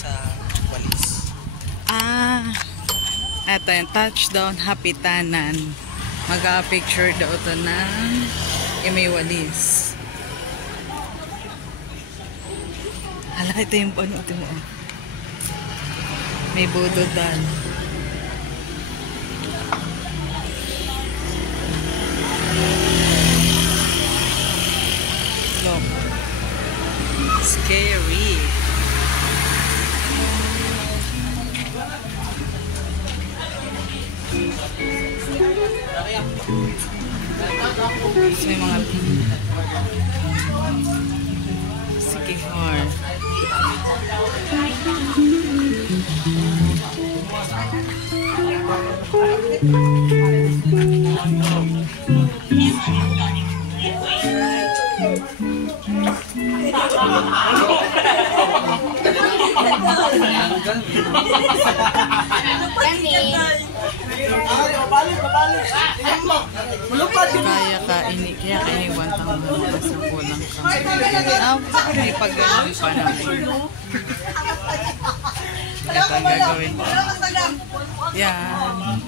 sa walis. Eto yung touchdown hapitanan. Mag-picture daw ito ng may walis. Hala, ito yung ano, ito mo. May budodan. Look. Scary. So, yung mga sikihor. Kaya kainiwan tang mga sa kulang kang may paggalang pa namin. Ito ang gagawin ko. Yan.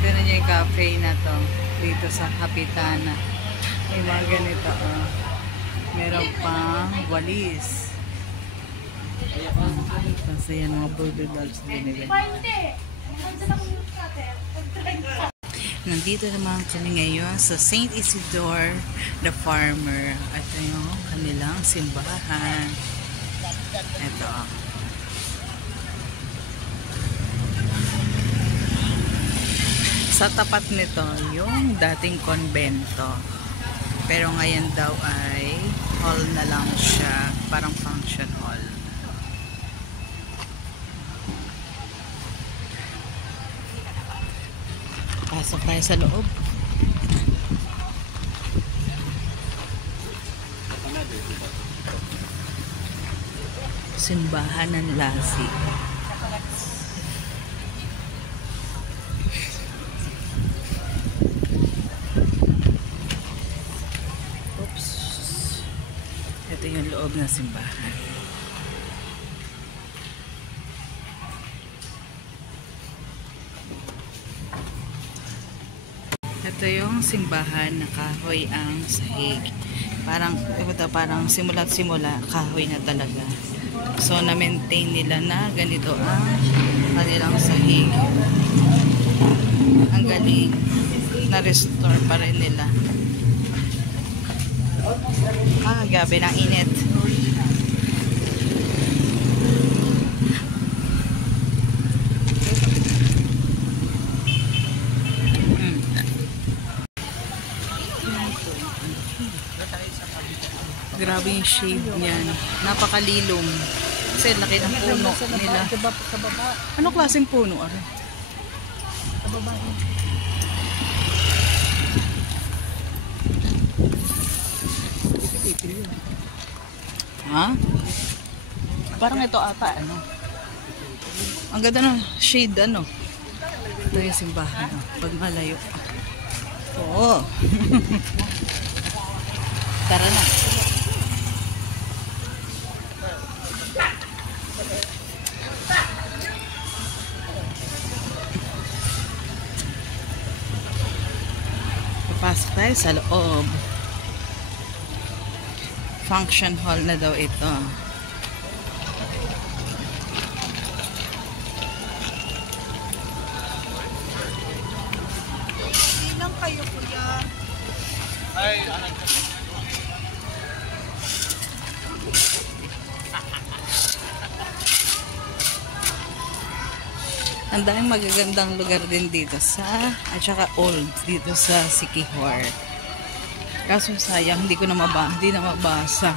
Pero niya yung cafe na to dito sa Hapitana. May mga ganito. Meron pang walis. Kasi yan mga border dolls din nila. Nandito naman kami ngayon sa St. Isidore the Farmer. Ito yung kanilang simbahan. Ito. Sa tapat nito, yung dating konbento. Pero ngayon daw ay hall na lang siya. Parang function hall. Pasok tayo sa loob. Simbahan ng Lasig. Oops. Ito yung loob ng simbahan. Ito yung simbahan na kahoy ang sahig. Parang simula't simula kahoy na talaga. So na-maintain nila na ganito ang kanilang sahig. Ang galing. Na-restore pa rin nila. Gabi ng init. Grabe yung shade niyan. Napakalilom. Kasi laki ng puno nila. Sa baba. Ano klaseng puno? Sa baba. Ha? Parang ito ata, ano? Ang ganda ng shade, ano? Ito yung simbahan, no? Pag malayo. Oo. Tara na. Papasok tayo sa loob. Function hall na daw ito. Ilang kayo, kuya? Ay, Ang daming magagandang lugar din dito at saka old dito sa Sikihor. Kaso sayang, hindi na mabasa.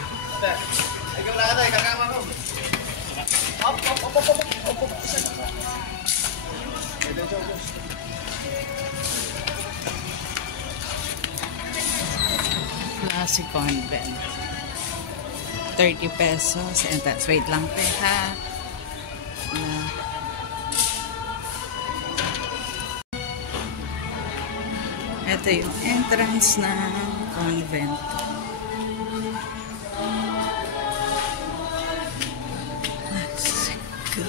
Classic Convent. 30 pesos. And that's, wait lang, ha. Ito yung entrance ng convent. Let's go.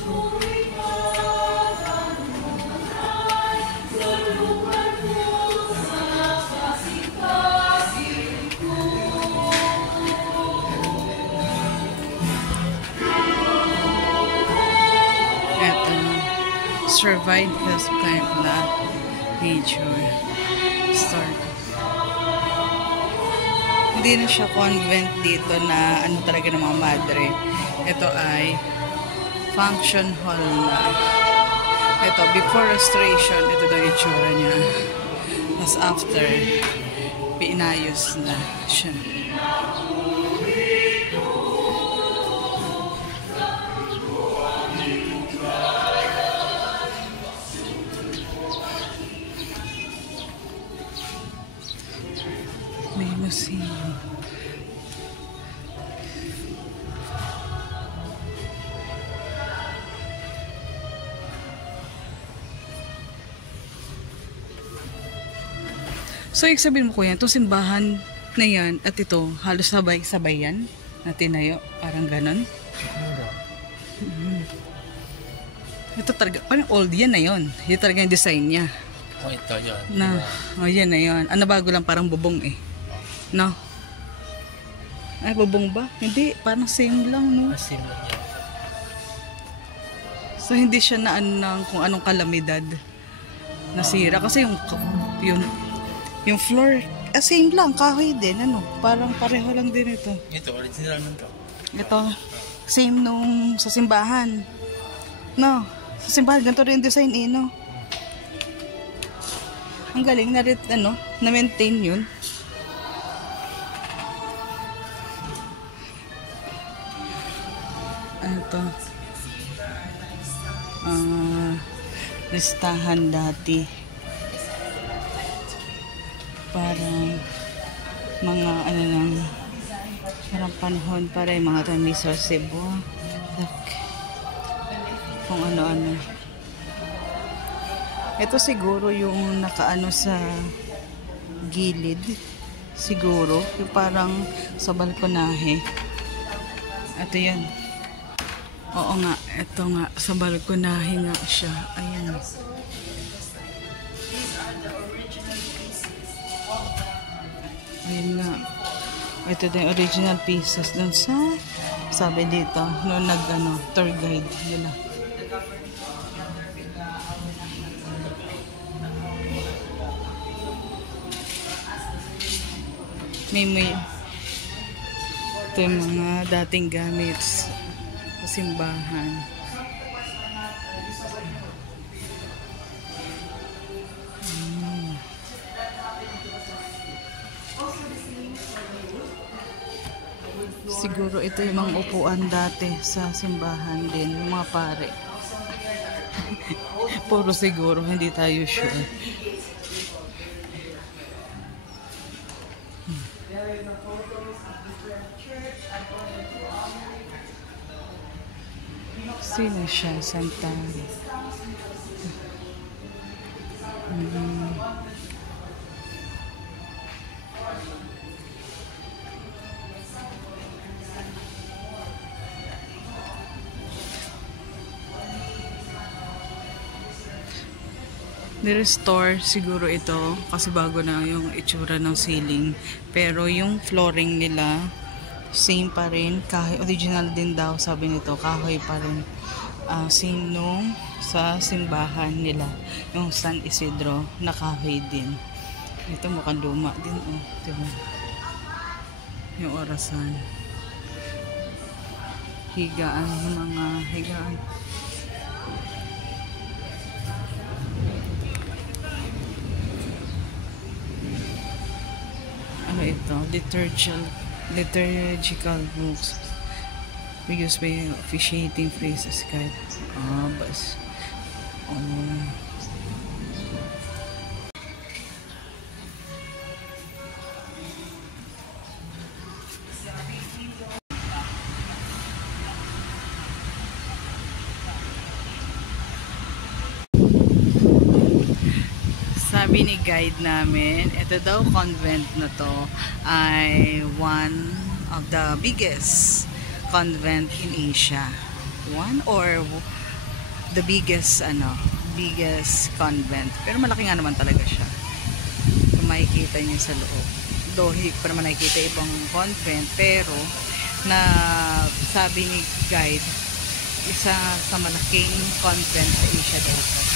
Ito, survive has climbed the nature store. Hindi na siya convent dito na ano talaga ng mga madre. Ito ay function hall na. Ito, before restoration, ito daw yung itsura niya. Tapos after, pinayos na siya. May museum. So, ibig sabihin mo kuya, itong simbahan na yan at ito, halos sabay-sabay yan na tinayo. Parang ganon. Ito talaga, parang old yan na yun. Yan talaga yung design niya. Oh, ito yun. Na, oh, yan na yun. Ano bago lang, parang bubong eh. No? Ay, bubong ba? Hindi, parang same lang, no? Asim lang yan. So, hindi siya na ano ng kung anong kalamidad nasira. Kasi yung floor, same lang, kahoy din, ano? Parang pareho lang din ito. Ito, original naman to. Ito, same nung sa simbahan. No? Sa simbahan, ganito rin yung design eh, no? Ang galing na rin, ano, na-maintain yun. Ito. Listahan dati. Parang mga ano lang, parang panahon para yung mga Tamiso Cebu. Kung ano-ano. Ito siguro yung nakaano sa gilid. Siguro. Yung parang sa balkonahe. Ito yan. Oo nga. Ito nga. Sa balkonahe nga siya. Ayan. Ayan nga. Ito din yung original pieces dun sa sabi dito. Noong tour guide nila. May ito yung mga dating gamit sa simbahan. Siguro ito yung mga upuan dati sa simbahan din, yung mga pare. Puro siguro, hindi tayo sure. Sino siya? Santa. Ni-restore siguro ito kasi bago na yung itsura ng ceiling. Pero yung flooring nila same pa rin, kahoy original din daw sabi nito, kahoy pa rin. Same nung sa simbahan nila, yung San Isidro na kahoy din. Ito mukhang luma din, oh, diba? Yung orasan, higaan, yung mga higaan. Ano ito? Liturgical books. We use by officiating phrases guide. Bas. Sa sabi ni guide namin, ito daw convent na to ay one of the biggest convent in Asia. One or the biggest biggest convent. Pero malaki nga naman talaga siya. Kung makikita niyo sa loob. Though hindi ko pa naman nakikita ibang convent, pero na sabi ni guide, isa sa malaking convent sa Asia daw ito.